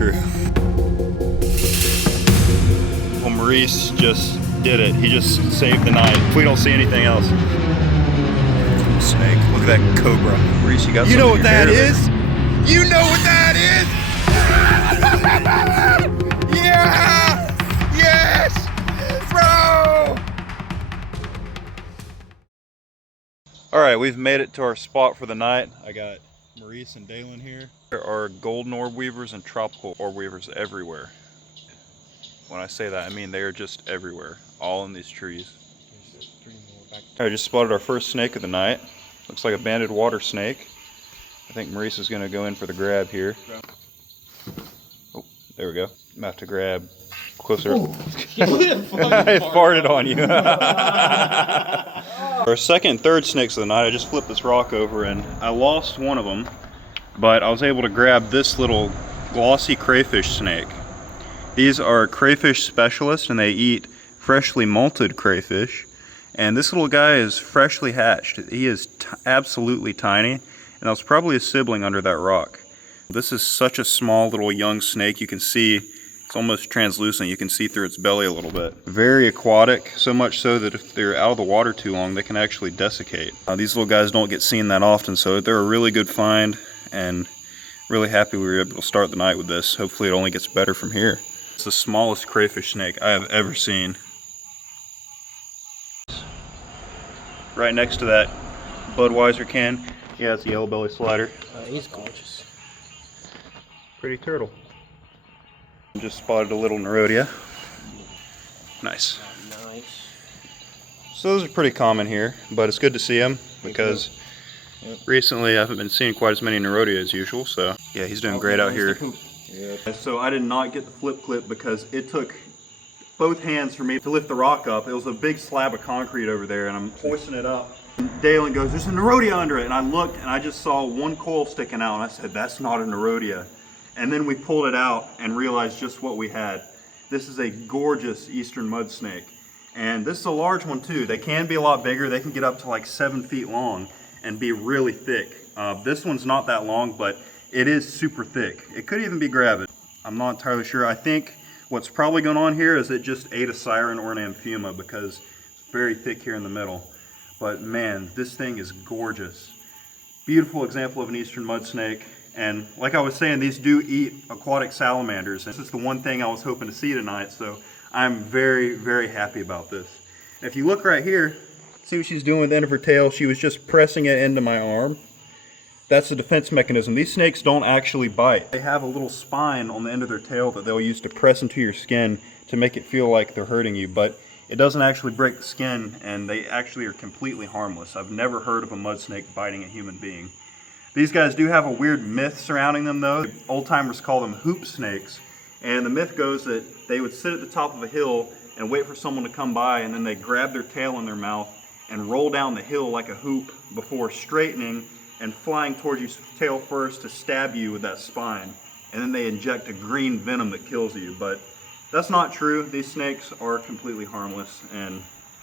true. Well, Maurice just did it. He just saved the night. If we don't see anything else. Snake. Look at that cobra. Maurice, you got something. You know what that is? You know what that is? Yeah! Yes! Bro! Alright, we've made it to our spot for the night. I got Maurice and Dalen here. There are golden orb weavers and tropical orb weavers everywhere. When I say that, I mean they are just everywhere. All in these trees. I just spotted our first snake of the night. Looks like a banded water snake. I think Maurice is going to go in for the grab here. Oh, there we go. I'm going to have to grab closer. I farted on you. Our second and third snakes of the night, I just flipped this rock over and I lost one of them, but I was able to grab this little glossy crayfish snake. These are crayfish specialists and they eat freshly malted crayfish. And this little guy is freshly hatched. He is absolutely tiny, and that was probably a sibling under that rock. This is such a small little young snake. You can see it's almost translucent. You can see through its belly a little bit. Very aquatic, so much so that if they're out of the water too long, they can actually desiccate. These little guys don't get seen that often, so they're a really good find, and really happy we were able to start the night with this. Hopefully it only gets better from here. It's the smallest crayfish snake I have ever seen. Right next to that Budweiser can, yeah, it's a yellow belly slider. He's gorgeous. Pretty turtle. Just spotted a little Nerodia. Nice. Nice. So those are pretty common here, but it's good to see them because recently I haven't been seeing quite as many Nerodia as usual. So yeah, he's doing great out here. Yeah. So I did not get the flip clip because it took both hands for me to lift the rock up. It was a big slab of concrete over there and I'm hoisting it up. And Dalen goes, there's a Nerodia under it. And I looked and I just saw one coil sticking out and I said, that's not a Nerodia. And then we pulled it out and realized just what we had. This is a gorgeous eastern mud snake. And this is a large one too. They can be a lot bigger. They can get up to like 7 feet long and be really thick. This one's not that long, but it is super thick. It could even be gravid. I'm not entirely sure. I think what's probably going on here is it just ate a siren or an amphibia because it's very thick here in the middle. But man, this thing is gorgeous. Beautiful example of an eastern mud snake. And like I was saying, these do eat aquatic salamanders. This is the one thing I was hoping to see tonight, so I'm very, very happy about this. And if you look right here, see what she's doing with the end of her tail? She was just pressing it into my arm. That's the defense mechanism. These snakes don't actually bite. They have a little spine on the end of their tail that they'll use to press into your skin to make it feel like they're hurting you, but it doesn't actually break the skin and they actually are completely harmless. I've never heard of a mud snake biting a human being. These guys do have a weird myth surrounding them though. Old timers call them hoop snakes, and the myth goes that they would sit at the top of a hill and wait for someone to come by and then they grab their tail in their mouth and roll down the hill like a hoop before straightening and flying towards your tail first to stab you with that spine. And then they inject a green venom that kills you. But that's not true. These snakes are completely harmless and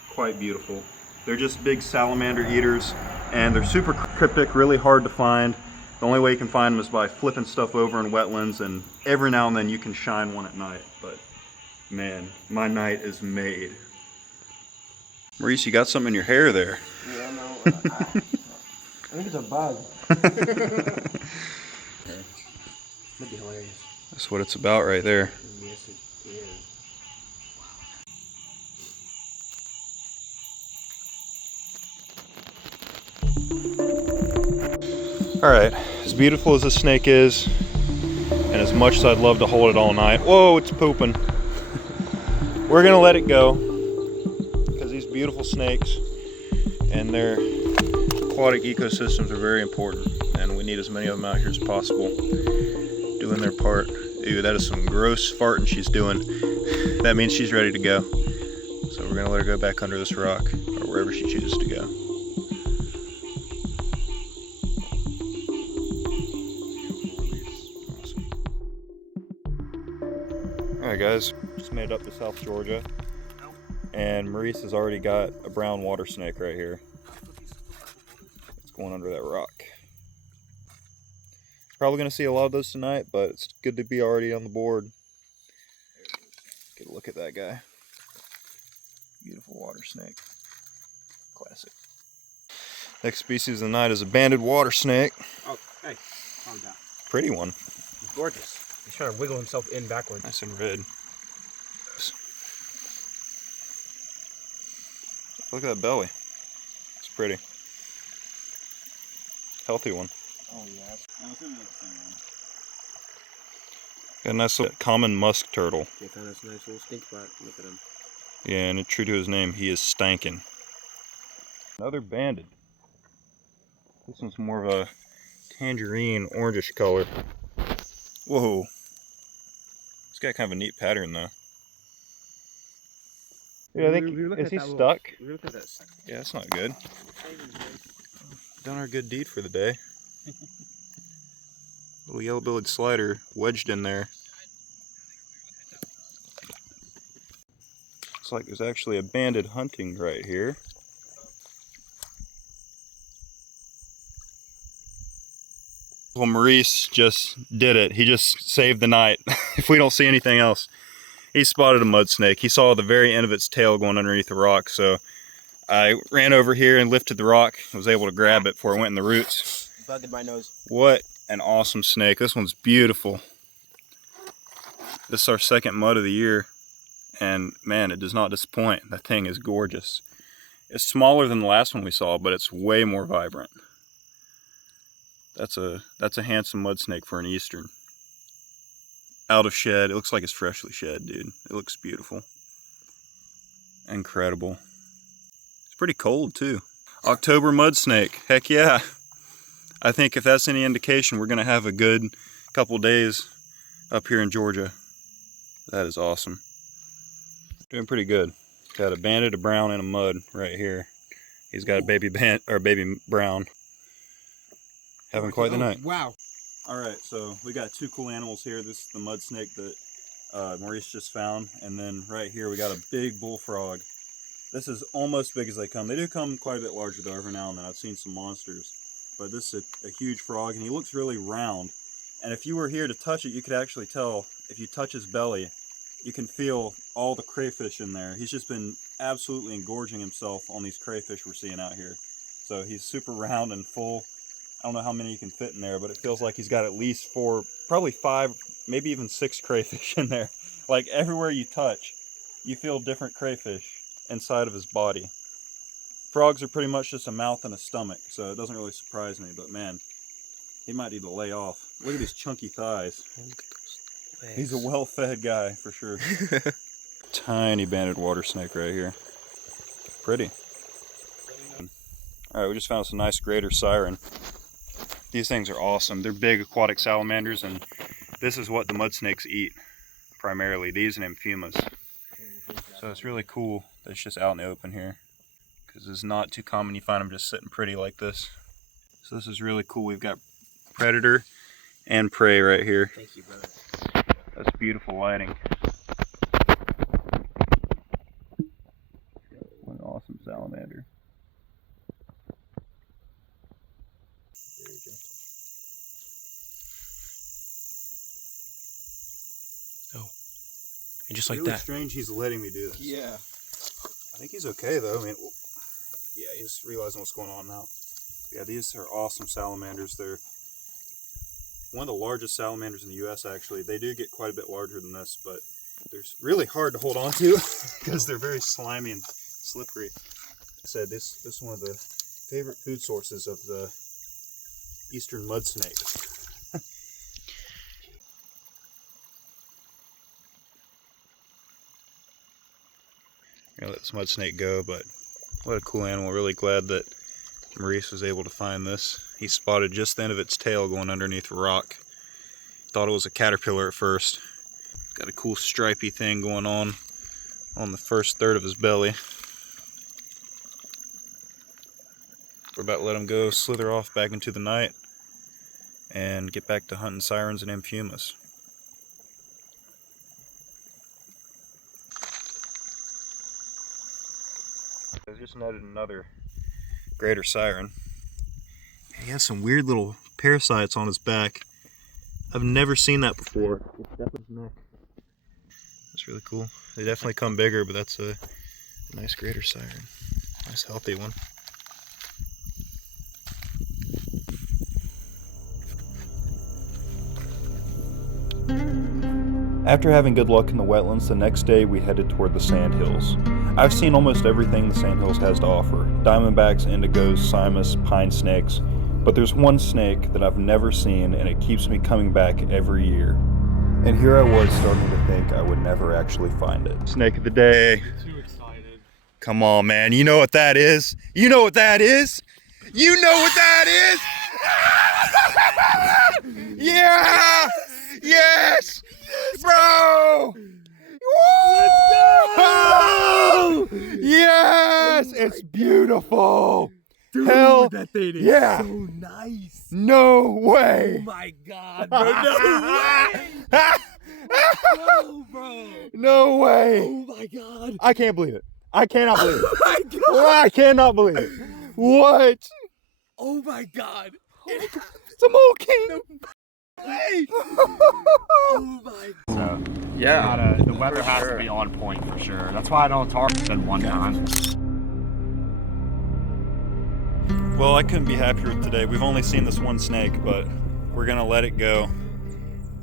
quite beautiful. They're just big salamander eaters and they're super cryptic, really hard to find. The only way you can find them is by flipping stuff over in wetlands, and every now and then you can shine one at night. But man, my night is made. Maurice, you got something in your hair there. Yeah, I know. I think it's a bug. That'd be hilarious. That's what it's about right there. Yes, it is. Alright, as beautiful as this snake is, and as much as I'd love to hold it all night, whoa, it's pooping. We're gonna let it go, because these beautiful snakes and their aquatic ecosystems are very important, and we need as many of them out here as possible doing their part. Ew, that is some gross farting she's doing. That means she's ready to go. So we're gonna let her go back under this rock, or wherever she chooses to go. Alright guys, just made it up to South Georgia, and Maurice has already got a brown water snake right here. It's going under that rock. Probably going to see a lot of those tonight, but it's good to be already on the board. Get a look at that guy. Beautiful water snake. Classic. Next species of the night is a banded water snake. Oh, hey, calm down. Pretty one. He's gorgeous. He's trying to wiggle himself in backwards. Nice and red. Look at that belly. It's pretty. Healthy one. Oh, yeah. Got a nice little common musk turtle. He found this nice little stink spot. Look at him. Yeah, and true to his name, he is stankin'. Another banded. This one's more of a tangerine orangish color. Whoa. It's got kind of a neat pattern though. Yeah, I think, is he stuck? Yeah, that's not good. Done our good deed for the day. Little yellow-bellied slider wedged in there. Looks like there's actually a banded hunting right here. Well, Maurice just did it. He just saved the night. If we don't see anything else. He spotted a mud snake. He saw the very end of its tail going underneath the rock, so I ran over here and lifted the rock. I was able to grab it before it went in the roots. Bugged my nose. What an awesome snake. This one's beautiful. This is our second mud of the year, and man, it does not disappoint. That thing is gorgeous. It's smaller than the last one we saw, but it's way more vibrant. That's a handsome mud snake for an eastern. Out of shed. It looks like it's freshly shed, dude. It looks beautiful. Incredible. It's pretty cold too. October mud snake. Heck yeah. I think if that's any indication, we're gonna have a good couple days up here in Georgia. That is awesome. Doing pretty good. Got a banded, a brown, and a mud right here. He's got a baby brown. Having quite the night. Wow. All right, so we got two cool animals here. This is the mud snake that Maurice just found, and then right here we got a big bullfrog. This is almost big as they come. They do come quite a bit larger though every now and then. I've seen some monsters, but this is a huge frog, and he looks really round. And if you were here to touch it, you could actually tell, if you touch his belly, you can feel all the crayfish in there. He's just been absolutely engorging himself on these crayfish we're seeing out here. So he's super round and full. I don't know how many you can fit in there, but it feels like he's got at least 4, probably 5, maybe even 6 crayfish in there. Like everywhere you touch, you feel different crayfish inside of his body. Frogs are pretty much just a mouth and a stomach, so it doesn't really surprise me, but man, he might need to lay off. Look at his chunky thighs. Look at those legs. He's a well-fed guy, for sure. Tiny banded water snake right here. Pretty. Alright, we just found some nice greater siren. These things are awesome. They're big aquatic salamanders, and this is what the mud snakes eat primarily, these and amphimas. So it's really cool that it's just out in the open here, because it's not too common you find them just sitting pretty like this. So this is really cool. We've got predator and prey right here. Thank you, brother. That's beautiful lighting. What an awesome salamander. And just like really that. Strange he's letting me do this. Yeah. I think he's okay though. I mean, yeah, he's realizing what's going on now. Yeah, these are awesome salamanders. They're one of the largest salamanders in the U.S. actually. They do get quite a bit larger than this, but they're really hard to hold on to because they're very slimy and slippery. I said this is one of the favorite food sources of the eastern mud snake. Gonna let this mud snake go, but what a cool animal. Really glad that Maurice was able to find this. He spotted just the end of its tail going underneath a rock. Thought it was a caterpillar at first. Got a cool stripy thing going on the first third of his belly. We're about to let him go, slither off back into the night, and get back to hunting sirens and amphimas. I just netted another greater siren. He has some weird little parasites on his back. I've never seen that before. That's really cool. They definitely come bigger, but that's a nice greater siren. Nice healthy one. After having good luck in the wetlands, the next day we headed toward the sandhills. I've seen almost everything the sandhills has to offer. Diamondbacks, indigos, simas, pine snakes. But there's one snake that I've never seen, and it keeps me coming back every year. And here I was starting to think I would never actually find it. Snake of the day. Too excited. Come on, man. You know what that is? You know what that is? You know what that is? Yeah! Yes! Bro! Let's go! Yes! It's beautiful! Dude, Hell, that thing is yeah. so nice. No way! Oh my god, bro. No way! No, bro. No way! Oh my god. I can't believe it. I cannot believe it. Oh my god. I cannot believe it. What? Oh my god. It's a mole king! Wait. Oh my god. So, yeah, the weather has to be on point for sure. That's why I don't target than one time. Well, I couldn't be happier with today. We've only seen this one snake, but we're gonna let it go.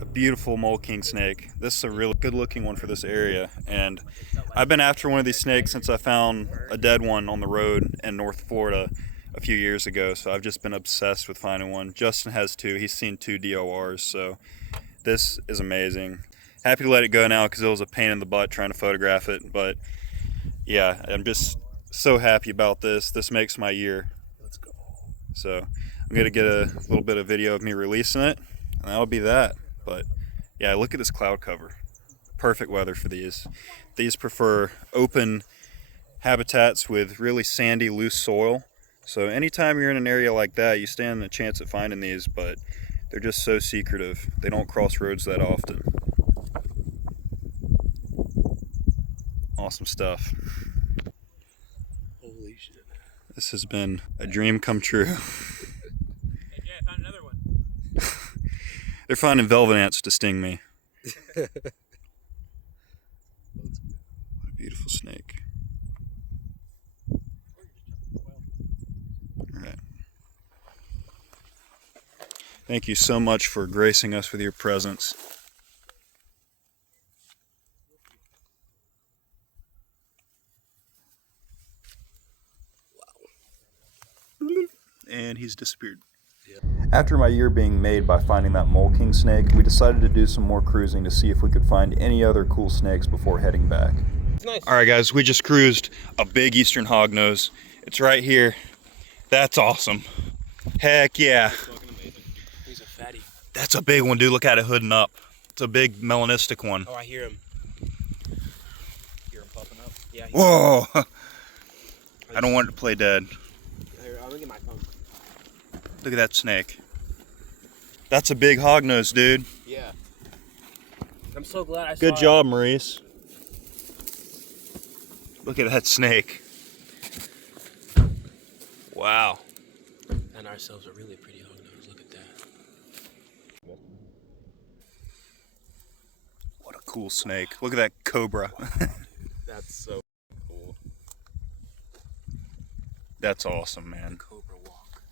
A beautiful mole king snake. This is a really good looking one for this area. And I've been after one of these snakes since I found a dead one on the road in North Florida a few years ago. So I've just been obsessed with finding one. Justin has two. He's seen 2 DORs. So this is amazing. Happy to let it go now because it was a pain in the butt trying to photograph it. But yeah, I'm just so happy about this. This makes my year. So I'm gonna get a little bit of video of me releasing it, and that'll be that. But yeah, look at this cloud cover. Perfect weather for these. These prefer open habitats with really sandy, loose soil. So anytime you're in an area like that, you stand a chance at finding these, but they're just so secretive. They don't cross roads that often. Awesome stuff. Holy shit. This has been a dream come true. Hey Jay, I found another one. They're finding velvet ants to sting me. What a beautiful snake. All right. Thank you so much for gracing us with your presence. And he's disappeared. After my year being made by finding that mole king snake, we decided to do some more cruising to see if we could find any other cool snakes before heading back. Nice. All right, guys, we just cruised a big eastern hognose. It's right here. That's awesome. Heck yeah. Fucking amazing. He's a fatty. That's a big one, dude. Look at it hooding up. It's a big melanistic one. Oh, I hear him. Hear him popping up. Yeah. Whoa. I don't want it to play dead. Here, I'm gonna get my phone. Look at that snake. That's a big hognose, dude. Yeah. I'm so glad I saw Good job, Maurice. Look at that snake. Wow. it. And ourselves a really pretty hognose. Look at that. What a cool snake. Look at that cobra. That's so cool. That's awesome, man. Cobra walk.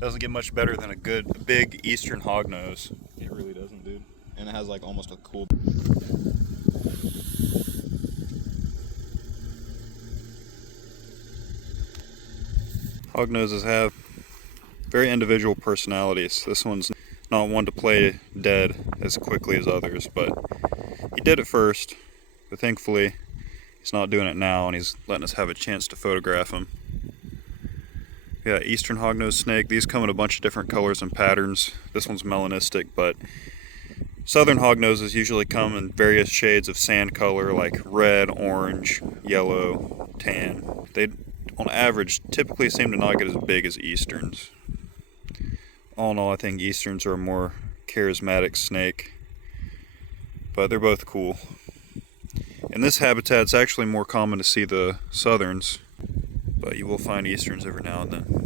Doesn't get much better than a good, big eastern hognose. It really doesn't, dude. And it has like almost a cool. Hognoses have very individual personalities. This one's not one to play dead as quickly as others, but he did it first. But thankfully, he's not doing it now, and he's letting us have a chance to photograph him. Yeah, eastern hognose snake. These come in a bunch of different colors and patterns. This one's melanistic, but southern hognoses usually come in various shades of sand color like red, orange, yellow, tan. They, on average, typically seem to not get as big as easterns. All in all, I think easterns are a more charismatic snake, but they're both cool. In this habitat, it's actually more common to see the southerns, but you will find easterns every now and then.